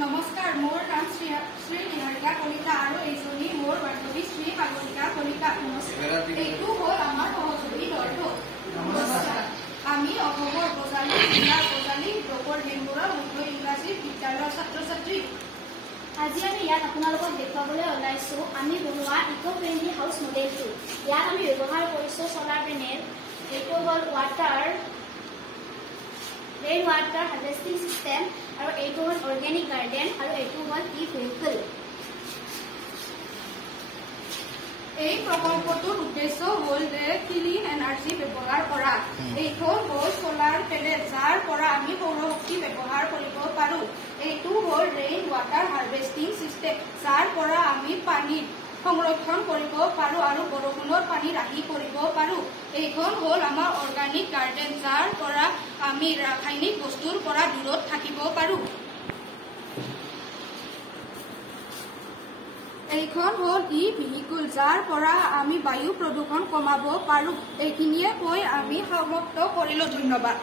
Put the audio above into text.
নমস্কাৰ, মোৰ নাম শ্ৰী নিহাৰিকা কলিতা আৰু এইজনী মোৰ বান্ধৱী শ্ৰী সাগৰিকা কলিতা। এইটো হ'ল আমাৰ সহযোগী দলটো। আমি অসমৰ বজালী জিলাৰ বজালী ব্লকৰ নেমুৰা মুখ্য ইংৰাজী বিদ্যালয়ৰ ছাত্ৰ ছাত্ৰী। আজি আমি ইয়াত আপোনালোকক দেখুৱাবলৈ ওলাইছো আমি বনোৱা ইকো ফ্ৰেণ্ডলি হাউচ মডেলটো। ইয়াত আমি ব্যৱহাৰ কৰিছো চলাৰ পেনেল, এইটো হ'ল ৰেইন ৱাটাৰ হাৰ্ভেষ্টিং চিষ্টেম, আৰু এইটো হ'ল অৰ্গেনিক গাৰ্ডেন, আৰু এইটো হ'ল ভেহিকল। এই প্ৰকল্পটোৰ উদ্দেশ্য হ'ল যে ক্লিন এনাৰ্জি ব্যৱহাৰ কৰা। এইখন হ'ল চলাৰ পেনেল, যাৰ পৰা আমি সৌৰশক্তি ব্যৱহাৰ কৰিব পাৰোঁ। এইটো হ'ল ৰেইন ৱাটাৰ হাৰ্ভেষ্টিং চিষ্টেম, যাৰ পৰা আমি পানী সংৰক্ষণ কৰিব পাৰোঁ আৰু বৰষুণৰ পানী ৰাহি কৰিব পাৰোঁ। এইখন হ'ল আমাৰ অৰ্গেনিক গাৰ্ডেন, যাৰ পৰা আমি ৰাসায়নিক বস্তুৰ পৰা দূৰত থাকিব পাৰোঁ। এইখন হ'ল ভেহিকল, যাৰ পৰা আমি বায়ু প্ৰদূষণ কমাব পাৰোঁ। এইখিনিয়ে কৈ আমি সমাপ্ত কৰিলোঁ। ধন্যবাদ।